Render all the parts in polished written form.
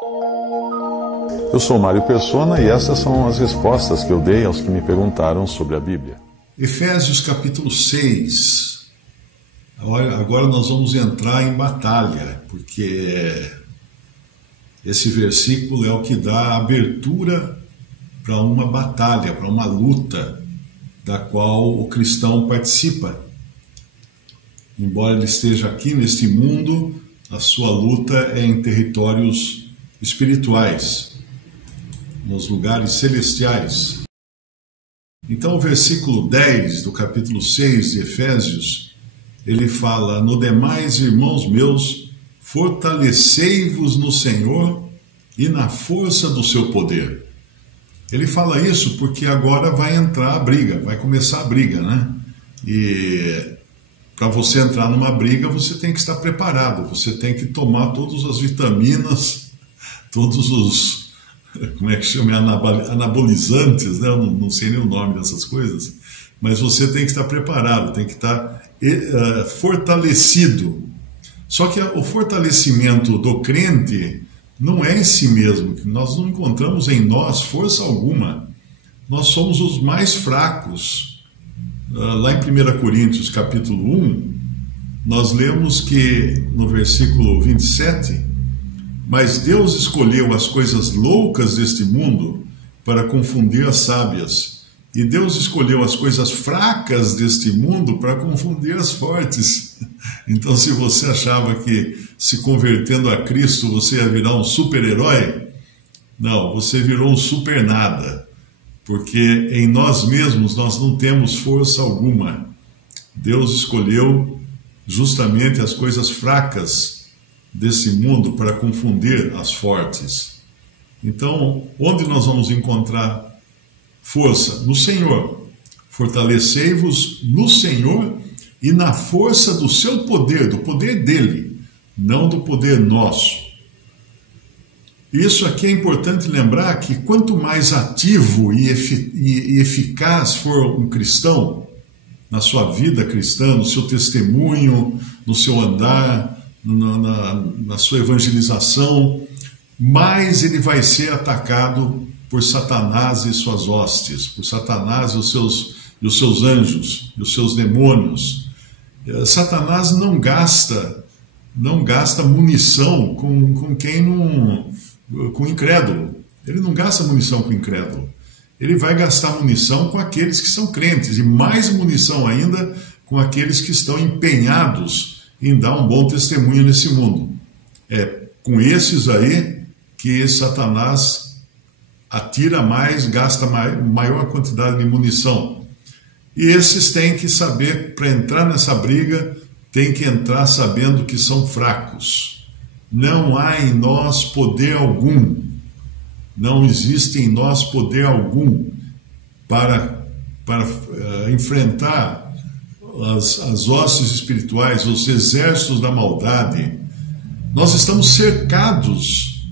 Eu sou Mário Persona e essas são as respostas que eu dei aos que me perguntaram sobre a Bíblia. Efésios capítulo 6. Agora nós vamos entrar em batalha, porque esse versículo é o que dá abertura para uma batalha, para uma luta da qual o cristão participa. Embora ele esteja aqui neste mundo, a sua luta é em territórios espirituais, nos lugares celestiais. Então o versículo 10 do capítulo 6 de Efésios, ele fala: "No demais, irmãos meus, fortalecei-vos no Senhor e na força do seu poder." Ele fala isso porque agora vai entrar a briga, vai começar a briga, né? E para você entrar numa briga, você tem que estar preparado, você tem que tomar todas as vitaminas, todos os, como é que chama, anabolizantes, né? Eu não sei nem o nome dessas coisas, mas você tem que estar preparado, tem que estar fortalecido. Só que o fortalecimento do crente não é em si mesmo, nós não encontramos em nós força alguma, nós somos os mais fracos. Lá em 1 Coríntios capítulo 1, nós lemos que no versículo 27, "Mas Deus escolheu as coisas loucas deste mundo para confundir as sábias, e Deus escolheu as coisas fracas deste mundo para confundir as fortes." Então, se você achava que se convertendo a Cristo você ia virar um super-herói, não, você virou um super nada, porque em nós mesmos nós não temos força alguma. Deus escolheu justamente as coisas fracas desse mundo para confundir as fortes. Então, onde nós vamos encontrar força? No Senhor. Fortalecei-vos no Senhor e na força do seu poder, do poder dele, não do poder nosso. Isso aqui é importante lembrar que quanto mais ativo e eficaz for um cristão na sua vida cristã, no seu testemunho, no seu andar, na sua evangelização, mais ele vai ser atacado por Satanás e suas hostes, por Satanás e os seus anjos, e os seus demônios. Satanás não gasta munição com quem não... com o incrédulo. Ele não gasta munição com o incrédulo. Ele vai gastar munição com aqueles que são crentes, e mais munição ainda com aqueles que estão empenhados em dar um bom testemunho nesse mundo. É com esses aí que Satanás atira mais, gasta maior quantidade de munição. E esses têm que saber, para entrar nessa briga, tem que entrar sabendo que são fracos. Não há em nós poder algum, não existe em nós poder algum para enfrentar as hostes espirituais, os exércitos da maldade. Nós estamos cercados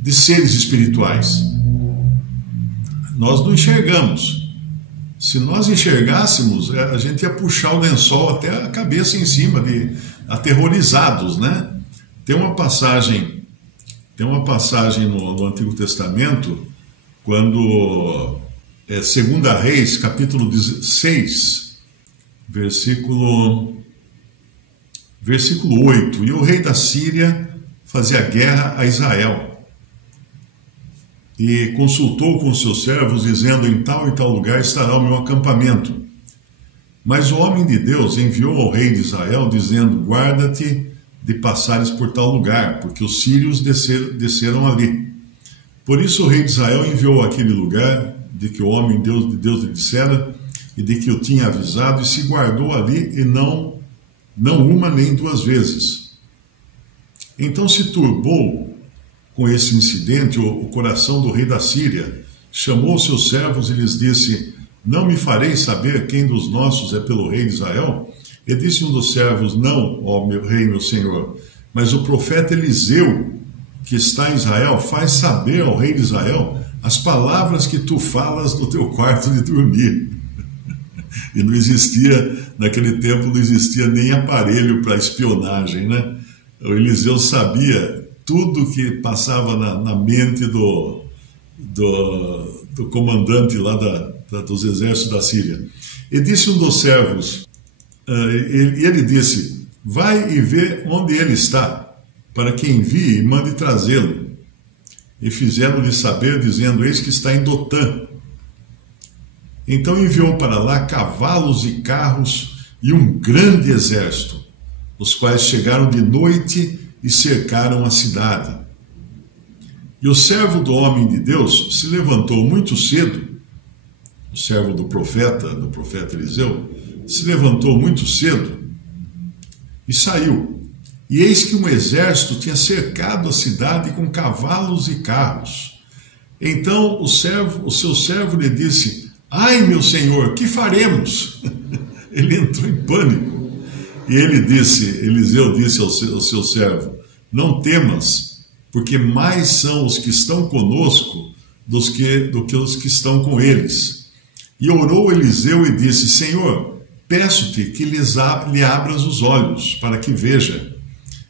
de seres espirituais. Nós não enxergamos. Se nós enxergássemos, a gente ia puxar o lençol até a cabeça em cima, aterrorizados, né? Tem uma passagem no Antigo Testamento, quando 2 Reis, capítulo 6, versículo 8, "E o rei da Síria fazia guerra a Israel, e consultou com seus servos, dizendo: em tal e tal lugar estará o meu acampamento. Mas o homem de Deus enviou ao rei de Israel, dizendo: guarda-te de passares por tal lugar, porque os sírios desceram ali. Por isso o rei de Israel enviou àquele lugar, de que o homem de Deus lhe dissera, e de que o tinha avisado, e se guardou ali, e não uma nem duas vezes. Então se turbou com esse incidente o coração do rei da Síria, chamou seus servos e lhes disse: não me fareis saber quem dos nossos é pelo rei de Israel? E disse um dos servos: não, ó meu rei, meu senhor, mas o profeta Eliseu, que está em Israel, faz saber ao rei de Israel as palavras que tu falas no teu quarto de dormir. E não existia, naquele tempo não existia nem aparelho para espionagem, né? O Eliseu sabia tudo que passava na mente do comandante lá dos exércitos da Síria. E disse um dos servos, ele disse, vai e vê onde ele está, para que envie e mande trazê-lo. E fizeram-lhe saber, dizendo, eis que está em Dotã. Então enviou para lá cavalos e carros e um grande exército, os quais chegaram de noite e cercaram a cidade. E o servo do homem de Deus se levantou muito cedo, o servo do profeta Eliseu, se levantou muito cedo e saiu. E eis que um exército tinha cercado a cidade com cavalos e carros. Então o seu servo lhe disse, ai meu senhor, que faremos? Ele entrou em pânico. E Eliseu disse ao seu servo, não temas, porque mais são os que estão conosco do que os que estão com eles. E orou Eliseu e disse, Senhor, peço-te que lhe abras os olhos, para que veja.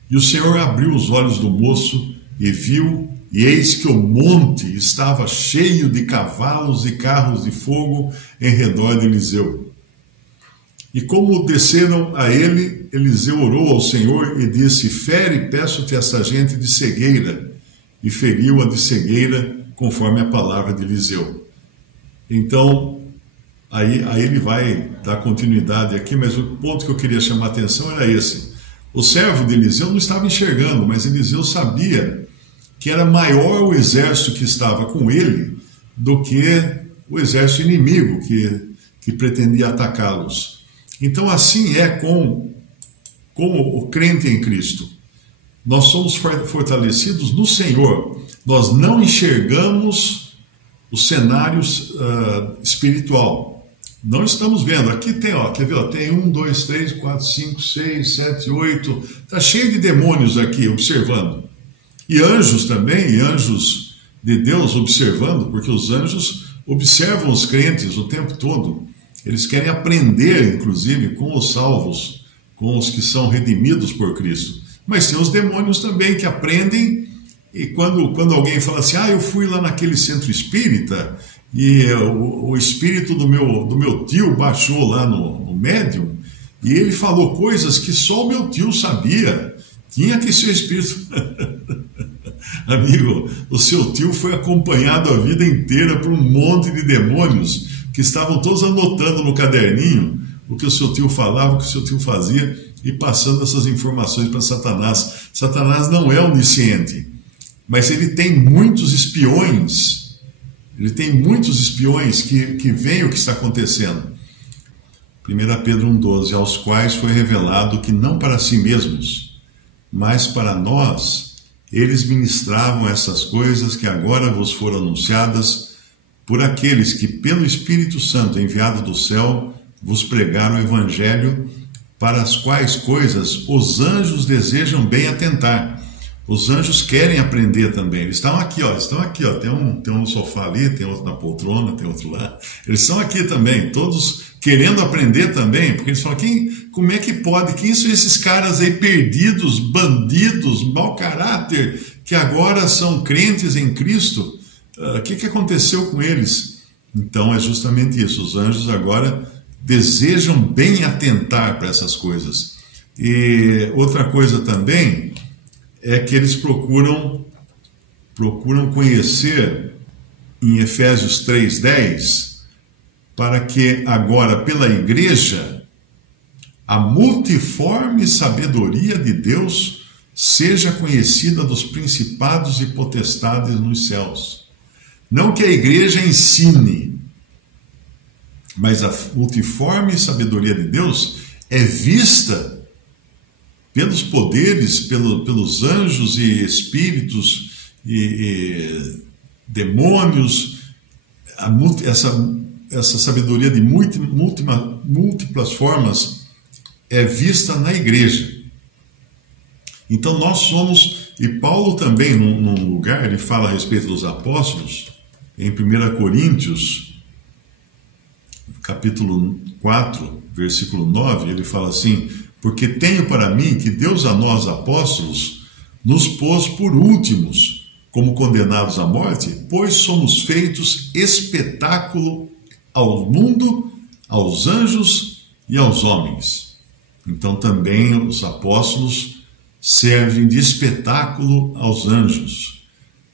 E o Senhor abriu os olhos do moço e viu, e eis que o monte estava cheio de cavalos e carros de fogo em redor de Eliseu. E como desceram a ele, Eliseu orou ao Senhor e disse, fere, peço-te essa gente de cegueira. E feriu-a de cegueira, conforme a palavra de Eliseu. Então, aí ele vai dar continuidade aqui, mas o ponto que eu queria chamar a atenção era esse. O servo de Eliseu não estava enxergando, mas Eliseu sabia que era maior o exército que estava com ele do que o exército inimigo que pretendia atacá-los. Então, assim é com o crente em Cristo. Nós somos fortalecidos no Senhor. Nós não enxergamos o cenário espiritual. Não estamos vendo. Aqui tem, quer ver? Tem 1, 2, 3, 4, 5, 6, 7, 8. Está cheio de demônios aqui observando. E anjos também, e anjos de Deus observando, porque os anjos observam os crentes o tempo todo. Eles querem aprender, inclusive, com os salvos, com os que são redimidos por Cristo. Mas tem os demônios também que aprendem, e quando alguém fala assim, eu fui lá naquele centro espírita, e o espírito do meu tio baixou lá no médium, e ele falou coisas que só o meu tio sabia. Tinha que ser espírito. Amigo, o seu tio foi acompanhado a vida inteira por um monte de demônios, que estavam todos anotando no caderninho o que o seu tio falava, o que o seu tio fazia, e passando essas informações para Satanás. Satanás não é onisciente, mas ele tem muitos espiões. Ele tem muitos espiões que veem o que está acontecendo. 1 Pedro 1,12, aos quais foi revelado que não para si mesmos, mas para nós, eles ministravam essas coisas que agora vos foram anunciadas por aqueles que, pelo Espírito Santo enviado do céu, vos pregaram o Evangelho, para as quais coisas os anjos desejam bem atentar. Os anjos querem aprender também. Eles estão aqui, tem um no sofá ali, tem outro na poltrona, tem outro lá. Eles estão aqui também, todos querendo aprender também, porque eles falam, como é que pode? Quem são esses caras aí perdidos, bandidos, mau caráter, que agora são crentes em Cristo? O que aconteceu com eles? Então é justamente isso, os anjos agora desejam bem atentar para essas coisas. E outra coisa também é que eles procuram conhecer em Efésios 3:10, para que agora pela igreja a multiforme sabedoria de Deus seja conhecida dos principados e potestades nos céus. Não que a igreja ensine, mas a multiforme sabedoria de Deus é vista pelos poderes, pelos anjos e espíritos e demônios. Essa sabedoria de múltiplas formas é vista na igreja. Então nós somos, e Paulo também num lugar, ele fala a respeito dos apóstolos, em 1 Coríntios, capítulo 4, versículo 9, ele fala assim, porque tenho para mim que Deus a nós apóstolos nos pôs por últimos, como condenados à morte, pois somos feitos espetáculo ao mundo, aos anjos e aos homens. Então também os apóstolos servem de espetáculo aos anjos,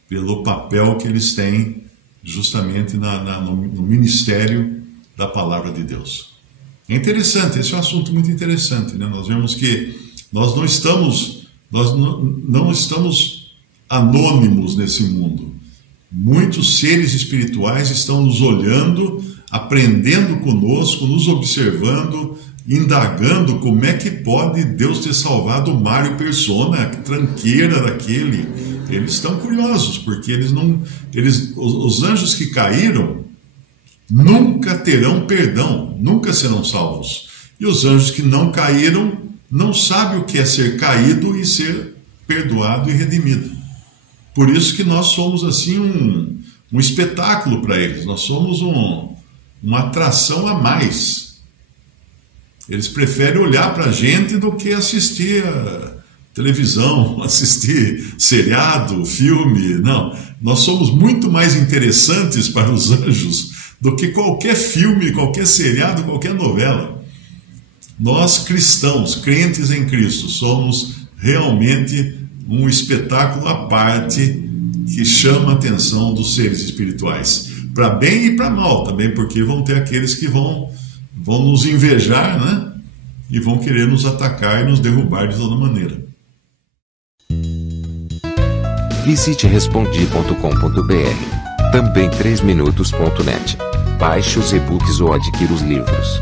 pelo papel que eles têm justamente no ministério da palavra de Deus. É interessante, esse é um assunto muito interessante, né? Nós vemos que nós não estamos anônimos nesse mundo. Muitos seres espirituais estão nos olhando, aprendendo conosco, nos observando, indagando como é que pode Deus ter salvado o Mário Persona, que tranqueira daquele. Eles estão curiosos, porque os anjos que caíram nunca terão perdão, nunca serão salvos. E os anjos que não caíram não sabem o que é ser caído e ser perdoado e redimido. Por isso que nós somos assim um espetáculo para eles, nós somos uma atração a mais. Eles preferem olhar para a gente do que assistir a televisão, assistir seriado, filme. Não, nós somos muito mais interessantes para os anjos do que qualquer filme, qualquer seriado, qualquer novela. Nós cristãos, crentes em Cristo, somos realmente um espetáculo à parte que chama a atenção dos seres espirituais, para bem e para mal também, porque vão ter aqueles que vão nos invejar, né? E vão querer nos atacar e nos derrubar de toda maneira. Visite respondi.com.br, também 3minutos.net. Baixe os e-books ou adquira os livros.